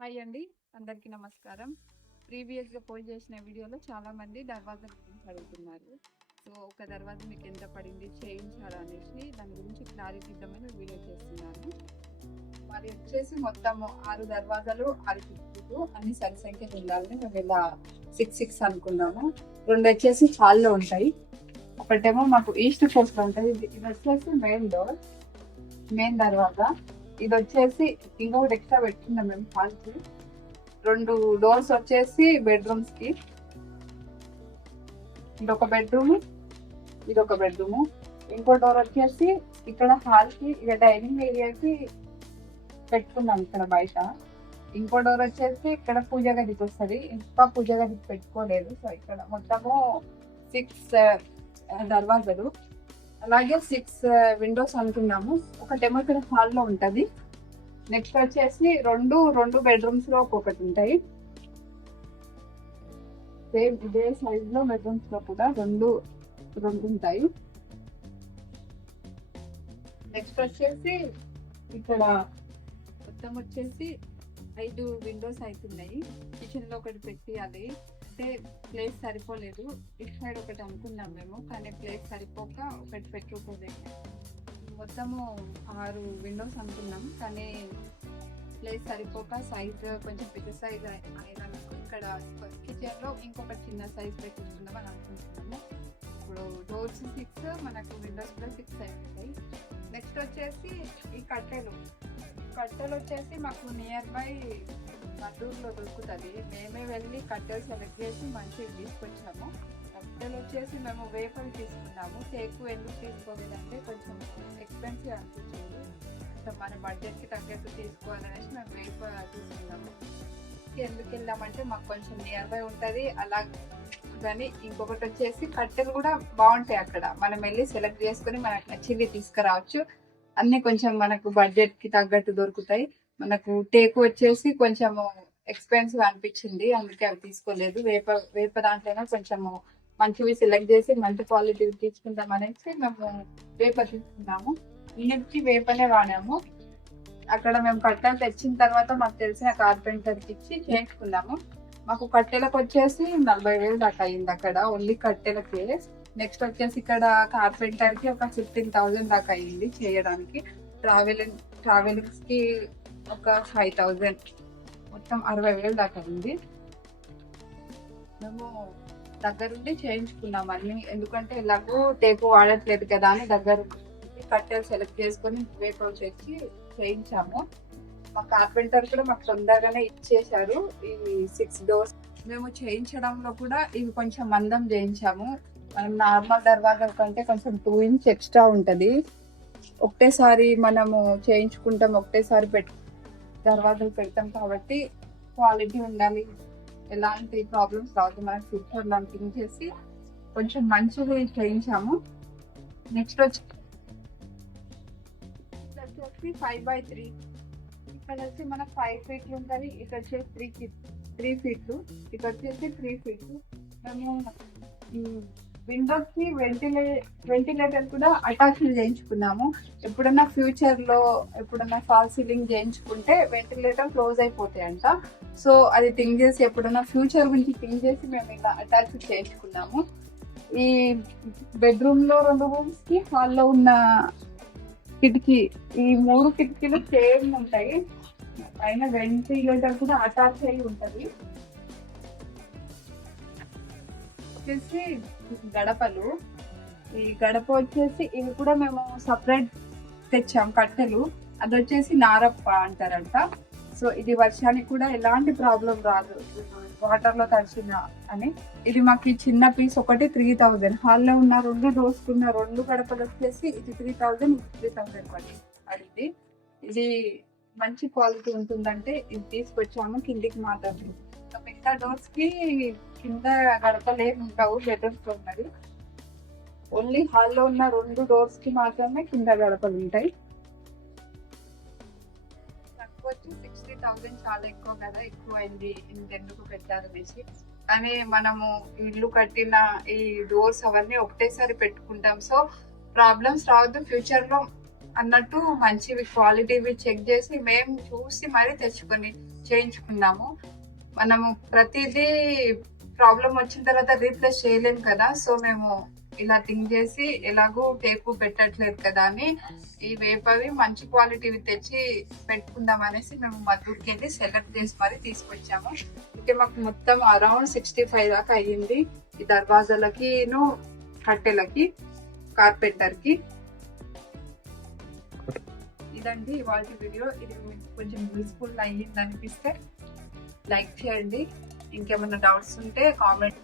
Hi అండి అందరికీ నమస్కారం. ప్రీవియస్గా పోస్ట్ చేసిన వీడియోలో చాలా మంది దర్వాజా గురించి అడుగుతున్నారు. సో ఒక దర్వాజా మీకు ఎంత పడింది చేయించారా అనేసి దాని గురించి క్లారిటీ ఇద్దామని వీడియో చేస్తున్నాను. మరి వచ్చేసి మొత్తం ఆరు దర్వాజాలు ఆరు చుట్టూ అన్ని సరి సంఖ్యలు ఉండాలని మేము ఇలా సిక్స్ సిక్స్ అనుకున్నాము. రెండు వచ్చేసి హాల్లో ఉంటాయి. ఒకటేమో మాకు ఈస్ట్ ఫేస్ ఉంటుంది ఇది ఇది వచ్చేసి మెయిన్ డోర్ మెయిన్ దర్వాజా. ఇది వచ్చేసి ఇంకొకటి ఎక్స్ట్రా పెట్టుకున్నాం మేము హాల్కి రెండు డోర్స్ వచ్చేసి బెడ్రూమ్స్కి. ఇదొక బెడ్రూమ్ ఇది ఒక బెడ్రూమ్ ఇంకో డోర్ వచ్చేసి ఇక్కడ హాల్కి ఇక డైనింగ్ ఏరియాకి పెట్టుకున్నాం ఇక్కడ బయట. ఇంకో డోర్ వచ్చేసి ఇక్కడ పూజ గదికి వస్తుంది. ఇంకా పూజ గదికి పెట్టుకోలేదు. సో ఇక్కడ మొత్తము సిక్స్ దర్వాజలు uh, uh, అలాగే సిక్స్ విండోస్ uh, అనుకున్నాము. ఒకటేమో ఇక్కడ హాల్లో ఉంటుంది. నెక్స్ట్ వచ్చేసి రెండు రెండు బెడ్రూమ్స్లో ఒక్కొక్కటి ఉంటాయి. సేమ్ ఇదే సైజ్లో బెడ్రూమ్స్లో కూడా రెండు రెండు ఉంటాయి. నెక్స్ట్ వచ్చేసి ఇక్కడ మొత్తం వచ్చేసి ఐదు విండోస్ అవుతున్నాయి. కిచెన్లో ఒకటి పెట్టి అది అంటే ప్లేస్ సరిపోలేదు. ఇటు సైడ్ ఒకటి అనుకున్నాం మేము కానీ ప్లేస్ సరిపోక ఒకటి పెట్టుకోలేదు మొత్తము ఆరు విండోస్ అనుకున్నాం కానీ ప్లేస్ సరిపోక సైజ్ కొంచెం పెద్ద సైజ్ అయినందుకు ఇక్కడ కిచెన్లో ఇంకొక చిన్న సైజ్ పెట్టుకుందాం అని అనుకుంటున్నాము. ఇప్పుడు డోర్స్ సిక్స్ మనకు విండోస్ కూడా సిక్స్ అయిపోతాయి నెక్స్ట్ వచ్చేసి ఈ కట్టెలు కట్టెలు వచ్చేసి మాకు నియర్ బై మద్దూరులో దొరుకుతుంది. మేమే వెళ్ళి కట్టెలు సెలెక్ట్ చేసి మంచిగా తీసుకొచ్చాము. కట్టెలు వచ్చేసి మేము వేపలు తీసుకున్నాము. టేకు ఎందుకు తీసుకోలేదంటే కొంచెం ఎక్స్పెన్సివ్ అనిపించింది. సో మన బడ్జెట్కి తగ్గట్టు తీసుకోవాలనేసి మేము వేప తీసుకున్నాము. ఎందుకు వెళ్ళామంటే మాకు కొంచెం నియర్ బై ఉంటుంది. అలా కానీ ఇంకొకటి వచ్చేసి కట్టెలు కూడా బాగుంటాయి అక్కడ. మనం వెళ్ళి సెలెక్ట్ చేసుకుని మనకు నచ్చింది తీసుకురావచ్చు. అన్నీ కొంచెం మనకు బడ్జెట్కి తగ్గట్టు దొరుకుతాయి. మనకు టేకు వచ్చేసి కొంచెము ఎక్స్పెన్సివ్ అనిపించింది. అందుకే అవి తీసుకోలేదు. వేప వేప దాంట్లోనే కొంచెము మంచివి సెలెక్ట్ చేసి మంచి క్వాలిటీ తీసుకుందాం అనేసి మేము వేప తీసుకున్నాము. ఇన్నిటికి వేపనే వాడాము. అక్కడ మేము కట్టెలు తెచ్చిన తర్వాత మాకు తెలిసిన కార్పెంటర్కి ఇచ్చి చేయించుకున్నాము. మాకు కట్టెలకు వచ్చేసి నలభై వేలు దాకా అయింది అక్కడ. ఓన్లీ కట్టెలకే. నెక్స్ట్ వచ్చేసి ఇక్కడ కార్పెంటర్కి ఒక ఫిఫ్టీన్ థౌజండ్ దాకా అయింది చేయడానికి. ట్రావెలింగ్ ట్రావెలింగ్స్కి ఒక ఫైవ్ థౌజండ్. మొత్తం అరవై వేలు దాకా ఉంది. మేము దగ్గరుండి చేయించుకున్నాం అన్ని. ఎందుకంటే ఎలాగో టేకు వాడట్లేదు కదా అని దగ్గర కట్టెలు సెలెక్ట్ చేసుకొని వేపలు చేసి చేయించాము. మా కార్పెంటర్ కూడా మాకు తొందరగానే ఇచ్చేశారు ఈ సిక్స్ డోర్స్ మేము చేయించడంలో కూడా ఇవి కొంచెం మందం చేయించాము. మనం నార్మల్ దర్వాజా కంటే కొంచెం టూ ఇంచ్ ఎక్స్ట్రా ఉంటుంది. ఒకటేసారి మనము చేయించుకుంటాం ఒకటేసారి పెట్టు దర్వాజాలు పెడతాం కాబట్టి క్వాలిటీ ఉండాలి. ఎలాంటి ప్రాబ్లమ్స్ రావద్దు. మనకి ఫ్యూచర్లో థింక్ చేసి కొంచెం మంచిగా చేయించాము. నెక్స్ట్ వచ్చి ఇది ఫైవ్ బై త్రీ ఇక్కడ వచ్చి మనకు ఫైవ్ ఫీట్లు ఉంటుంది ఇక్కడ వచ్చేసి త్రీ త్రీ ఫీట్లు ఇక్కడ వచ్చేసి త్రీ ఫీట్లు మేము విండోస్కి వెంటిలే వెంటిలేటర్ కూడా అటాచ్డ్ చేయించుకున్నాము. ఎప్పుడన్నా ఫ్యూచర్లో ఎప్పుడన్నా ఫాల్ సీలింగ్ చేయించుకుంటే వెంటిలేటర్ క్లోజ్ అయిపోతాయంట. సో అది థింక్ చేసి ఎప్పుడన్నా ఫ్యూచర్ గురించి థింక్ చేసి మేము ఇలా అటాచ్ చేయించుకున్నాము. ఈ బెడ్రూమ్లో రెండు రూమ్స్కి హాల్లో ఉన్న కిటికీ ఈ మూడు కిటికీలు సేమ్ ఉంటాయి. పైన వెంటిలేటర్ కూడా అటాచ్ అయి ఉంటది. వచ్చేసి గడపలు. ఈ గడప వచ్చేసి ఇవి కూడా మేము సపరేట్ తెచ్చాం కట్టెలు. అది వచ్చేసి నారప్ప అంటారంట. సో ఇది వర్షానికి కూడా ఎలాంటి ప్రాబ్లం రాదు. వాటర్లో తడిచిన అని. ఇది మాకు ఈ చిన్న పీస్ ఒకటి త్రీ థౌజండ్ హాల్లో ఉన్న రెండు డోర్స్ ఉన్న రెండు గడపలు వచ్చేసి ఇది త్రీ థౌజండ్ త్రీ థౌజండ్ పడి పడింది. ఇది మంచి క్వాలిటీ ఉంటుందంటే ఇది తీసుకొచ్చాము కిందికి మాత్రమే ఇంకా మిగతా డోర్స్కి కింద గడపలు ఏమి ఉండవు బెడ్రూమ్స్ ఉన్నది. ఓన్లీ హాల్లో ఉన్న రెండు డోర్స్కి మాత్రమే కింద గడపలు ఉంటాయి తక్కువ వచ్చి సిక్స్టీ థౌసండ్ చాలా ఎక్కువ కదా ఎక్కువ అయింది ఇంకెందుకు పెట్టారు అనేసి కానీ మనము ఇల్లు కట్టిన ఈ డోర్స్ అవన్నీ ఒకటేసారి పెట్టుకుంటాం. సో ప్రాబ్లమ్స్ రావద్దు ఫ్యూచర్లో అన్నట్టు మంచివి క్వాలిటీవి చెక్ చేసి మేము చూసి మరీ తెచ్చుకొని చేయించుకున్నాము మనము ప్రతిదీ ప్రాబ్లం వచ్చిన తర్వాత రీప్లేస్ చేయలేం కదా. సో మేము ఇలా థింక్ చేసి ఎలాగో టేపు పెట్టట్లేదు కదా అని ఈ వేపవి మంచి క్వాలిటీవి తెచ్చి పెట్టుకుందాం అనేసి మేము మద్దూరుకి వెళ్ళి సెలెక్ట్ చేసి మరి తీసుకొచ్చాము. ఇక మాకు మొత్తం అరౌండ్ సిక్స్టీ ఫైవ్ దాకా అయ్యింది ఈ దర్వాజాలకి కట్టెలకి కార్పెంటర్కి. ఇదండి ఇవాళ వీడియో. ఇది కొంచెం యూస్ఫుల్ అయ్యింది అనిపిస్తే లైక్ చేయండి. ఇంకేమైనా డౌట్స్ ఉంటే కామెంట్